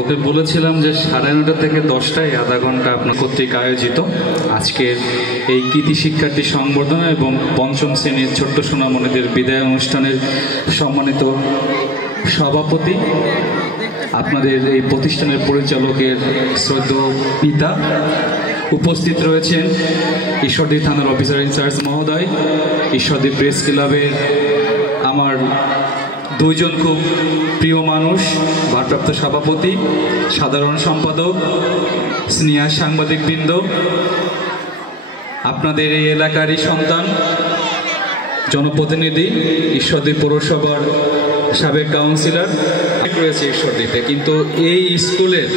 ওকে বলেছিলাম যে 9:30 থেকে 10টায় আধা ঘন্টা আপনার কর্তৃক আয়োজিত আজকের এই কৃতি শিক্ষার্থী সংবর্ধনা এবং পঞ্চম শ্রেণীর ছোট্ট সোনামণিদের বিদায় অনুষ্ঠানের সম্মানিত সভাপতি, আপনাদের এই প্রতিষ্ঠানের পরিচালকের শ্রদ্ধেয় পিতা, উপস্থিত রয়েছেন ঈশ্বরদী থানার অফিসার ইনচার্জ মহোদয়, ঈশ্বরদী প্রেস ক্লাবের আমার দুইজন খুব প্রিয় মানুষ, ভারপ্রাপ্ত সভাপতি, সাধারণ সম্পাদক, স্নেহা সাংবাদিকবৃন্দ, আপনাদের এই এলাকারই সন্তান, জনপ্রতিনিধি, ঈশ্বরদী পৌরসভার সাবেক কাউন্সিলর রয়েছে ঈশ্বরদীতে। কিন্তু এই স্কুলের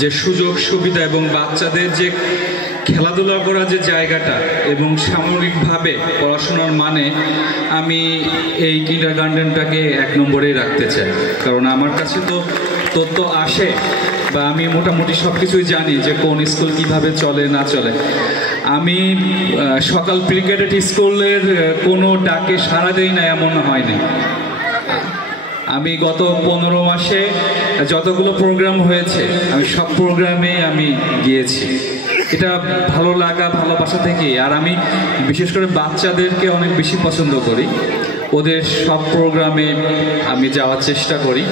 যে সুযোগ সুবিধা এবং বাচ্চাদের যে খেলাধুলা করার যে জায়গাটা এবং সামগ্রিকভাবে পড়াশোনার মানে, আমি এই কিন্ডারগার্টেনটাকে 1 নম্বরেই রাখতে চাই। কারণ আমার কাছে তো তথ্য আসে বা আমি মোটামুটি সব কিছুই জানি যে কোন স্কুল কিভাবে চলে না চলে। আমি সকাল প্রি ক্যাডেট স্কুলের কোনো ডাকে সাড়া দেই না এমন হয়নি। আমি গত 15 মাসে যতগুলো প্রোগ্রাম হয়েছে আমি সব প্রোগ্রামে আমি গিয়েছি। এটা ভালো লাগা ভালোবাসা থেকে। আর আমি বিশেষ করে বাচ্চাদেরকে অনেক বেশি পছন্দ করি, ওদের সব প্রোগ্রামে আমি যাওয়ার চেষ্টা করি।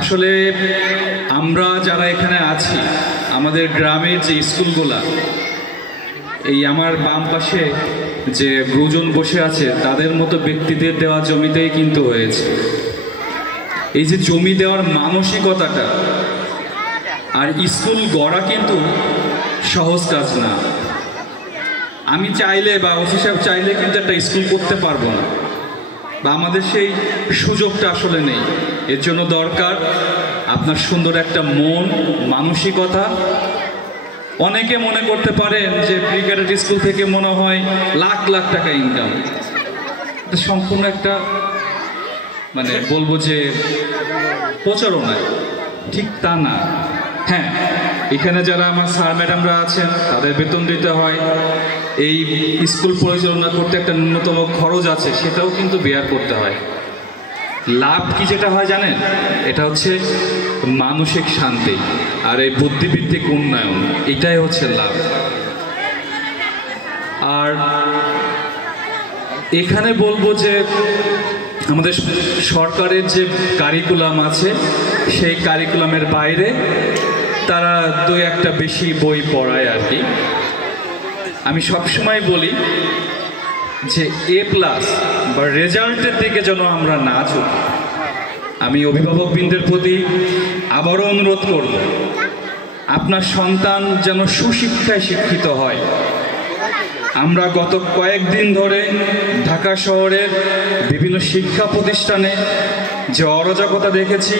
আসলে আমরা যারা এখানে আছি, আমাদের গ্রামের যে স্কুলগুলা, এই আমার বাম পাশে যে গুরুজন বসে আছে তাদের মতো ব্যক্তিদের দেওয়া জমিতেই কিন্তু হয়েছে। এই যে জমি দেওয়ার মানসিকতাটা, আর স্কুল গড়া কিন্তু সহজ কাজ না। আমি চাইলে বা ওসি সাহেব চাইলে কিন্তু একটা স্কুল করতে পারবো না, বা আমাদের সেই সুযোগটা আসলে নেই। এর জন্য দরকার আপনার সুন্দর একটা মন, মানসিকতা। অনেকে মনে করতে পারেন যে প্রি ক্যাডেট স্কুল থেকে মনে হয় লাখ লাখ টাকা ইনকাম। এটা সম্পূর্ণ একটা মানে বলবো যে প্রচারণা, ঠিক তা না। হ্যাঁ, এখানে যারা আমার স্যার ম্যাডামরা আছেন তাদের বেতন দিতে হয়, এই স্কুল পরিচালনা করতে একটা ন্যূনতম খরচ আছে, সেটাও কিন্তু বেয়ার করতে হয়। লাভ কি যেটা হয় জানেন? এটা হচ্ছে মানসিক শান্তি আর এই বুদ্ধিভিত্তিক উন্নয়ন, এটাই হচ্ছে লাভ। আর এখানে বলবো যে আমাদের সরকারের যে কারিকুলাম আছে, সেই কারিকুলামের বাইরে তারা 2-1টা বেশি বই পড়ায় আর কি। আমি সবসময় বলি যে A+ বা রেজাল্টের দিকে যেন আমরা না ঝুঁকি। আমি অভিভাবকবৃন্দের প্রতি আবারও অনুরোধ করব, আপনার সন্তান যেন সুশিক্ষায় শিক্ষিত হয়। আমরা গত কয়েকদিন ধরে ঢাকা শহরের বিভিন্ন শিক্ষা প্রতিষ্ঠানে যে অরাজকতা দেখেছি,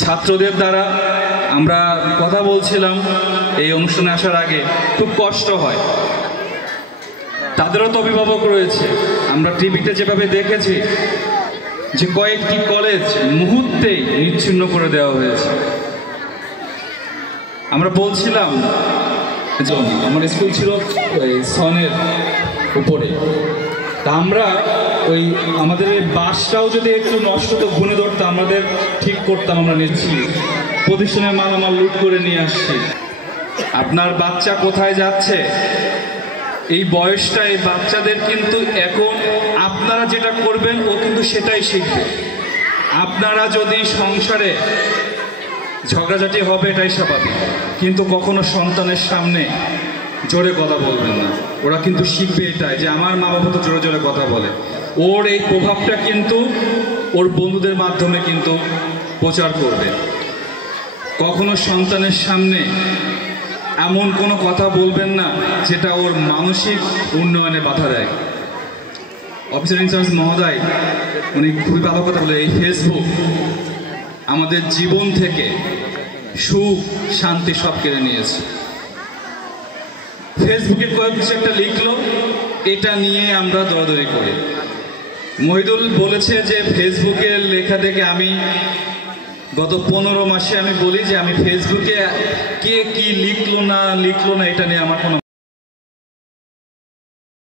ছাত্রদের দ্বারা আমরা কথা বলছিলাম এই অনুষ্ঠানে আসার আগে, খুব কষ্ট হয়। তাদেরও তো অভিভাবক রয়েছে। আমরা টিভিতে যেভাবে দেখেছি যে কয়েকটি কলেজ মুহূর্তেই নিচ্ছিন্ন করে দেওয়া হয়েছে। আমরা বলছিলাম, আমার স্কুল ছিল সনের উপরে, তা আমরা ওই আমাদের এই বাসটাও যদি একটু নষ্ট তো গুনে ধরতাম, আমাদের ঠিক করতাম। আমরা নিচ্ছি প্রতিষ্ঠানের মালামাল লুট করে নিয়ে আসছি। আপনার বাচ্চা কোথায় যাচ্ছে এই বয়সটা, এই বাচ্চাদের কিন্তু এখন আপনারা যেটা করবেন ও কিন্তু সেটাই শিখবে। আপনারা যদি সংসারে ঝগড়াঝাটি হবে এটাই স্বাভাবিক, কিন্তু কখনো সন্তানের সামনে জোরে কথা বলবেন না। ওরা কিন্তু শিখবে এটাই যে আমার মা বাবা তো জোরে জোরে কথা বলে। ওর এই প্রভাবটা কিন্তু ওর বন্ধুদের মাধ্যমে কিন্তু প্রচার করবে। কখনো সন্তানের সামনে এমন কোনো কথা বলবেন না যেটা ওর মানসিক উন্নয়নে বাধা দেয়। অফিসার ইনচার্জ মহোদয় উনি খুবই ভালো কথা বলে, এই ফেসবুক আমাদের জীবন থেকে সুখ শান্তি সব কেড়ে নিয়েছে। ফেসবুকে কিছু একটা লিখলো, এটা নিয়ে আমরা দৌড়াদৌড়ি করি। মহিদুল বলেছে যে ফেসবুকের লেখা থেকে আমি গত 15 মাসে আমি বলি যে আমি ফেসবুকে কে কি লিখলো না এটা নিয়ে আমার কোনো